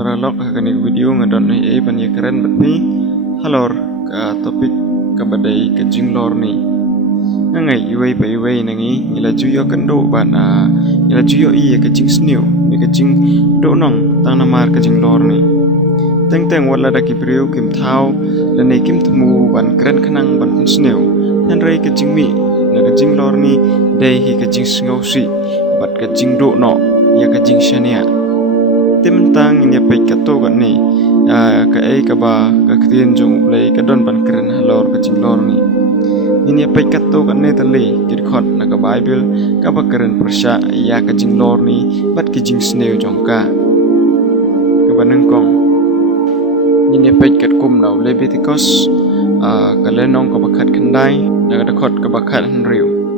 Paralog kini video ngadon banyak keren betni halor ke topik kabadai ke jinglor ni nangai iwai pa iwai nangi ila juyo kendo bana ila juyo iya ke jing snew ni ke jing donong tang namar ke jinglor ni teng wala da kibriu kim thau lani kim temu ban keren kenang ban snew hanrai ke jing mi na ke jinglor ni dei hi ke jing snow si bat ke jing do no ya ke jing shania timtang ini apa ikato kan ni ka ka ba ka krian jong play ka don ban kren halor ka jinglor ni ini apa ikato kan ni tali kir khot na ka bible ka ba kren persya ya ka jinglor ni bat ki jing sneu jong ka banang kong ini apa ikat kum na leviticus ka lenong ka bakhat khandai na ka khot ka bakhat hanriu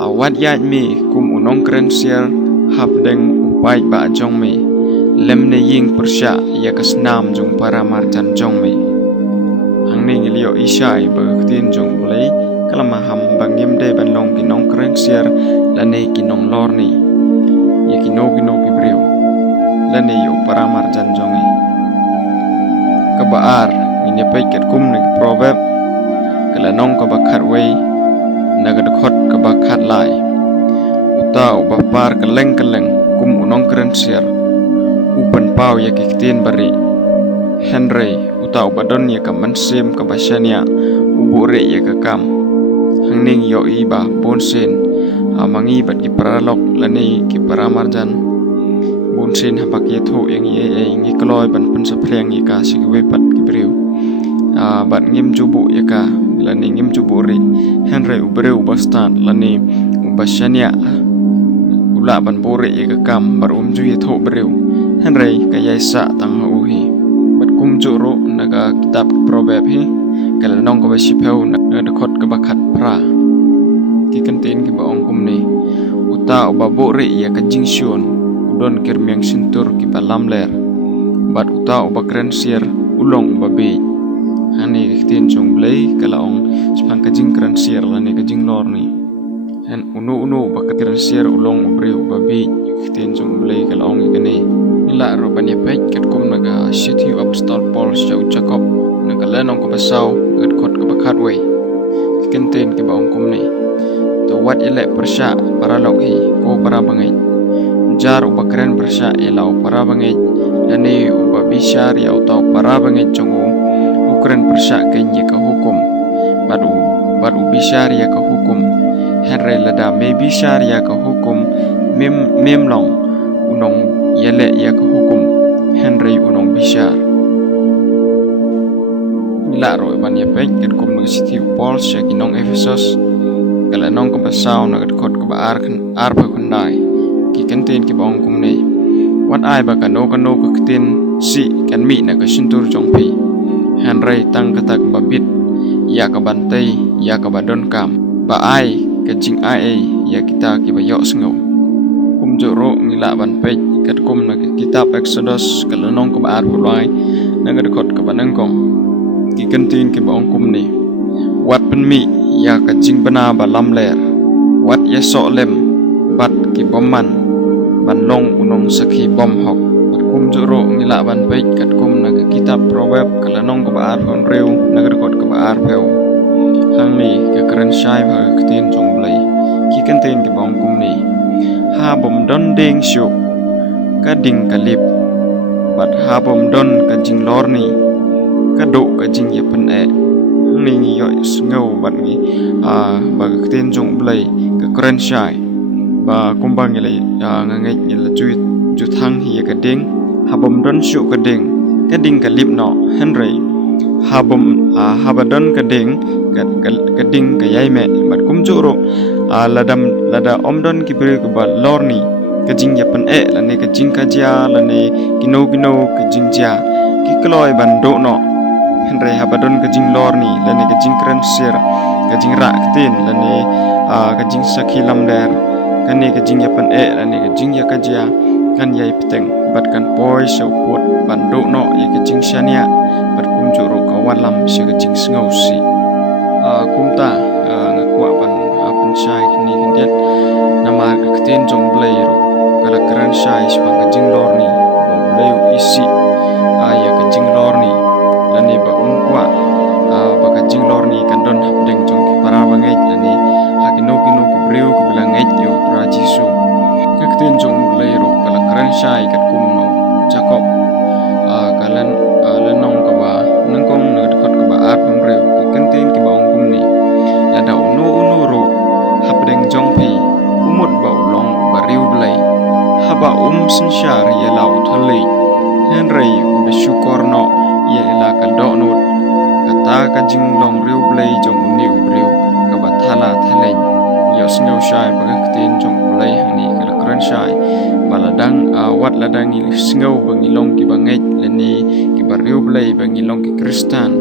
wat ya mi kum unong kren sial hap deng upai ba jong mi lemne ying persya ya kasnam jong para marjan jong me hang ni ngilio isai bertin jong mulai kalama ham bangim de ban long kinong kreng siar lane kinong lor ni ya kino kibreu lane yo para marjan jong e kabaar ini paiket kum ne proverb kala nong ka bakhat wei nagad khot ka bakhat lai utau bapar keleng kum unong kren siar upan pau ya kiktin bari Henry utau badon ya kaman sim kabashania ubure ya kakam hangning yo iba bonsin amangi bat ki paralok lani ki paramarjan bonsin hapak ye tho yang ye ngi kloy ban pen sapreng ye ka sigwe pat ki breu bat ngim jubu ya ka lani ngim juburi Henry ubreu bastan lani ubashania ula ban bore ya kakam bar ju ye tho breu Henry kaya sa tang uhi bat kum juro naga kitab proverb hi kala nong ko basipeu na dekot ke bakat pra ki kentin ki baong kum ni uta obabore ya ka jingsion udon kirmiang sintur ki balam ler bat uta obakren sier ulong babe hani kitin jong blai kala ong spang ka jingkran sier lani ka jinglor ni hen unu bakatren sier ulong obre babe kitin jong blai kala ong ikene ila roban ya pek kat kum naga city apostol Paul sau Jacob naga lenong ko basaw gat khot ka bakhat wei kenten ki baong kum ni to wat ile persya para lok hi ko para bangai jar ubakren persya ilau para bangai dani ubabishar ya utau para bangai jongu ukren persya kenye ka hukum badu ubishar ya ka hukum henry lada me bishar ya ka hukum memlong unong yele ya ka hukum Henry unong bishar ila ro ban ya pek ket kum nang city Paul sya kinong Ephesus kala nong ko basaw nagat khot ko baar pa kundai ki kentin ki bong kum nei wat ai ba kano ka kitin si kan mi na ka sintur jong pi Henry tang katak babit ya ka bantai ya ka badon kam ba ai ka jing ai ya kita ki bayok sngau kum joro ngila ban pek kat kum na kitab Exodus kalau nong ko baar pulai naga dekot ka banangkong ki kentin ki baong kum ni wat pen mi ya ka jing bana ba lam ler wat ya so lem bat ki bomman ban long unong sakhi bom hok bat kum joro ngila ban pek kat kum na kitab proverb kalau nong ko baar hon reu naga dekot ka baar peu hang ni ka keren shai ba kitin jong blai ki kentin ki baong kum ni ha bom don ding shu kading kalip bat habom don ka jinglor ni kado ka jing yapen ni yo ngau bat ni ba kten jong blai ka kren shai ba kumbang ile ngangai ile ju thang hi ka ding habom don shu ka ding kalip no Henry habadon ka ding ka yai me bat kum juro lada omdon ki bre ka ba lor ni kajing yapan lane kajing kajia lane kino kajing jia ki kloy bando no Henry habadon kajing lor ni lane kajing kren sir kajing ra ktin lane kajing sakhilam der kane kajing yapan lane kajing ya kajia kan yai piteng bat kan poi so pot bando no ya kajing shania bat kum juro kawalam si kajing sngau si kumta ngakwa pan shai ni hindiat nama ktin jong blai ro kala keren shai spang kajing lor ni leu isi sensyar ye lau thali henry be syukur no ye ila ka do nut kata ka jing long riu blai jong uniu riu ka bathala thaleng yo snyo shai ba ka tin jong blai hani ka kran shai baladang wat ladang ni snyo bangi long ki bangai leni ki bariu blai bangi long ki kristan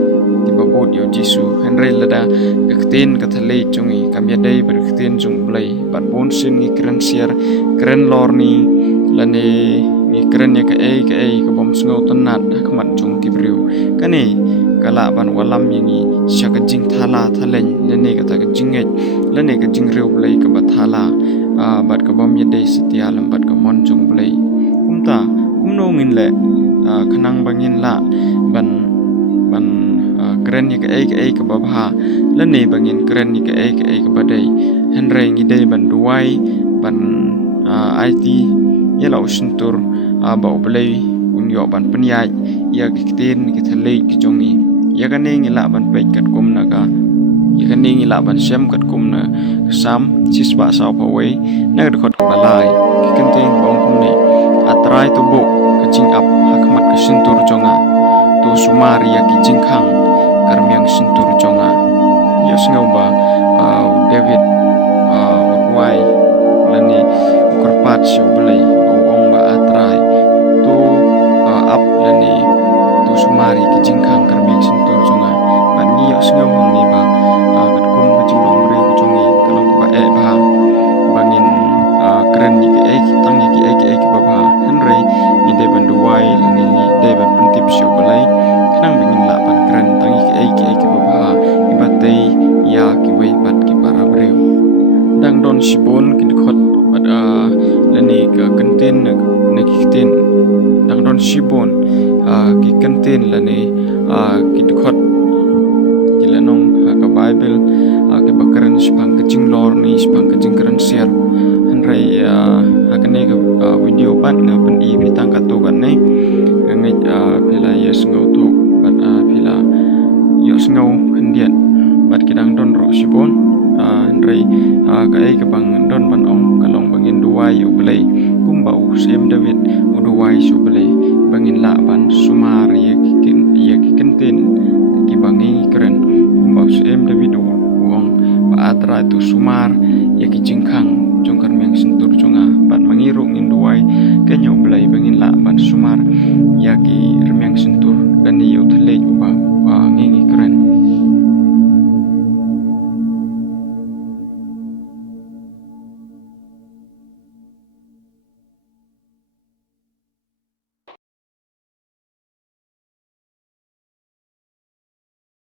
ki babot yo jisu henry lada ka tin ka thalei jongi kamya dei ber tin jong blai bat bon sin ni kran siar kran lor ni lani ni kran ya ka ka bom sngo tanat khmat jong ki briu kani kala ban walam yangi shaka jing thala thaleng lani ka ta ka jingej lani ka jing riu blai ka bathala bat ka bom ya dei setia lam bat ka mon jong blai kumta kumno ngin le khanang bangin la ban kren ni ka ka babha lani bangin kren ni ka ka badai henry ngi dei ban duai ban IT yelau sintur ba blai un yo ban penyai ya kitin ki thalei ki jongi ya kan ngi la ban pek kat kum na ka ya kan ngi la ban sem kat kum na sam siswa saw pawai na ka khot balai ki kan tin bong kum ni atrai tu bu ka jing ap hakmat ka sintur jonga tu sumari ya ki jing khang karmyang sintur jonga ya sngau ba David wai lani korpat siu blai ong ba atrai tu ap lani tu sumari ki jing khang karmyang sintur jonga ban ni ya sngau hong ni ba kat kum ka jing long bre ku jongi kalong ba ba bangin kren ni ki tang ni ki ba ba henry ni de ban duai lani de ban pentip siu blai khnang bingin la ban kren tang ki ba ba ibatei ya ki wei pat ki para breu dang don sibon kin khot bat lani ka kantin na kitin dang don sibon ki kantin lani ki khot ki lanong ka bible ki bakaran spang ka jinglor ni spang ka jingkaran share hanrai hakane ka video pat nga pan I pitang ka to kan nei ngai pila yes ngau to bat pila yos ngau khandian bat kidang don ro sibon hanrai ka ka bang don ban ong kalong bangin duai ublai kumbau sem David uduai sublai bangin la ban sumar ye ki kentin ki bangi keren kumbau sem David uong ba atra tu sumar ye ki jingkhang jongkar meng sentur jonga ban mangiru ngin duai kenya ublai bangin la ban sumar ya ki